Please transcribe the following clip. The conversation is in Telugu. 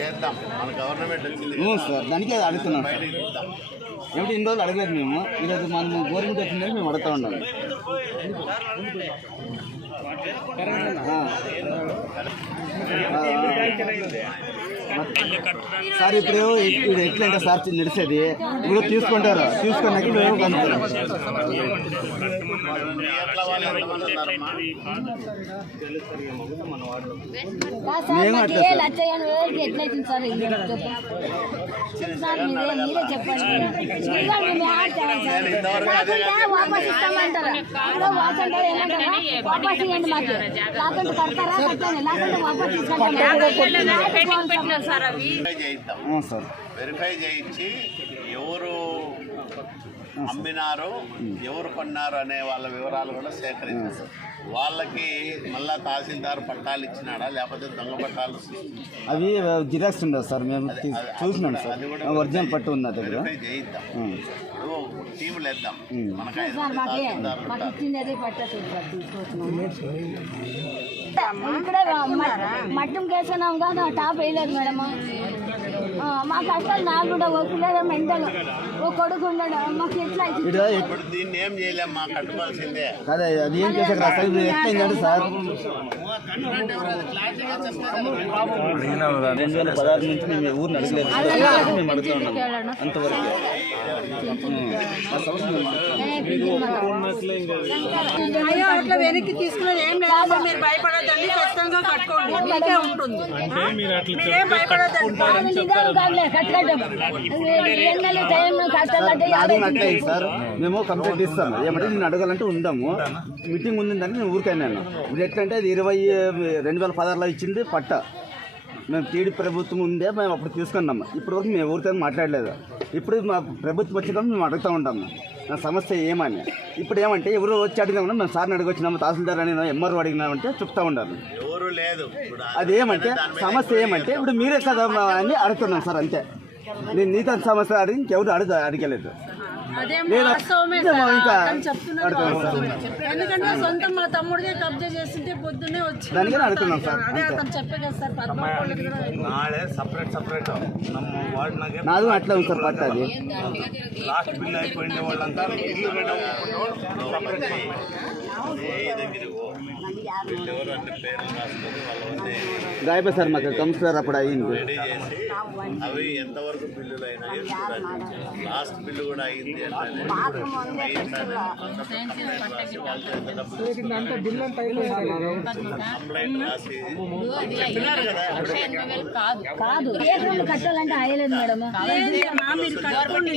చేద్దాం, మన గవర్నమెంట్ వచ్చింది సార్, దానికే అడుగుతున్నాం. ఏమిటి ఇన్ని రోజులు అడగలేదు మేము, ఈరోజు మనం గవర్నమెంట్ వచ్చిందని మేము అడుగుతూ ఉన్నాం. సార్ ఇప్పుడు ఎట్లంటే సార్ నడిచేది ఇప్పుడు తీసుకుంటారు, తీసుకున్నాక మేము పంపుతారు. మేము అట్లా వెరిఫై చేయించి ఎవరు అమ్మినారు ఎవరు కొన్నారు అనే వాళ్ళ వివరాలు కూడా సేకరించారు. వాళ్ళకి మళ్ళా తహసీల్దార్ పట్టాలు ఇచ్చినాడా లేకపోతే దొంగ పట్టాలు? అవి జిరాక్స్ ఉండదు సార్, మేము చూసినాం సార్, ఒరిజినల్ పట్టు ఉంది దగ్గర. వెరిఫై చేయిద్దాం, టీములు వేద్దాం. ఇక్కడే మట్టం కేసుకున్నాం కాదు, టాప్ వేయలేదు మేడం. మాకు అసలు నాకు కూడా ఒక్కలేదు, మెంటలు ఓ కొడుకు ఉన్నాడు. మాకు ఎట్లా ఇప్పుడు దీన్ని ఏం చేయలేమ్మా, కట్టుకోవాల్సిందే. అదే అది ఏం చేశారు ఎట్లయిందంటే సార్ 2016 నుంచి మేము ఊరిని అడగలేదు, మేము అడుగుతా ఉన్నాం అంతవరకు. అయ్యో అట్లా వెనక్కి తీసుకునేది ఏం లేదు, మీరు భయపడద్దండి, ఖచ్చితంగా కట్టుకోండి, మీకే ఉంటుంది. మీరేం భయపడద్దండి. సార్ మేము కంప్లైంట్ ఇస్తాం, ఏమంటే నేను అడగాలంటే ఉందాము, మీటింగ్ ఉందని నేను ఊరికైనాను. ఇప్పుడు ఎట్లంటే అది 2016లో ఇచ్చింది పట్ట, మేము టీడీ ప్రభుత్వం ఉందే మేము అప్పుడు తీసుకున్నాము. ఇప్పటి వరకు మేము ఊరితో మాట్లాడలేదు. ఇప్పుడు మా ప్రభుత్వం వచ్చినాము, మేము అడుగుతూ ఉంటాము నా సమస్య ఏమని. ఇప్పుడు ఏమంటే ఎవరు వచ్చి అడిగినామన్నా మేము సార్ని అడిగొచ్చినాము, తహసీల్దార్ అని ఎంఆర్ఓ అడిగినామంటే చెప్తా ఉండాలి. అది ఏమంటే సమస్య ఏమంటే ఇప్పుడు మీరే కదా అని అడుగుతున్నాం సార్, అంతే. నేను నీతో సమస్య అడిగి ఇంకెవరు అడగలేదు. ఎందుకంటే సొంతం మా తమ్ముడికే కబ్జా చేస్తుంటే పొద్దున్నే వచ్చి దానికనే అడుగుతున్నాం సార్. అదే అతను చెప్పే కదా సార్, నాది అట్లా ఉంది సార్ పట్ట. అది లాస్ట్ బిల్ అయిపోయిన వాళ్ళంతా గాయప సార్ మాకు కౌన్సిలర్ అప్పుడు అయ్యింది. అవి ఎంతవరకు బిల్లులు అయినాయి, లాస్ట్ బిల్లు కూడా అయింది అంటే కాదు కట్టాలంటే అయ్యలేదు మేడం. మీరు కట్టుకోండి,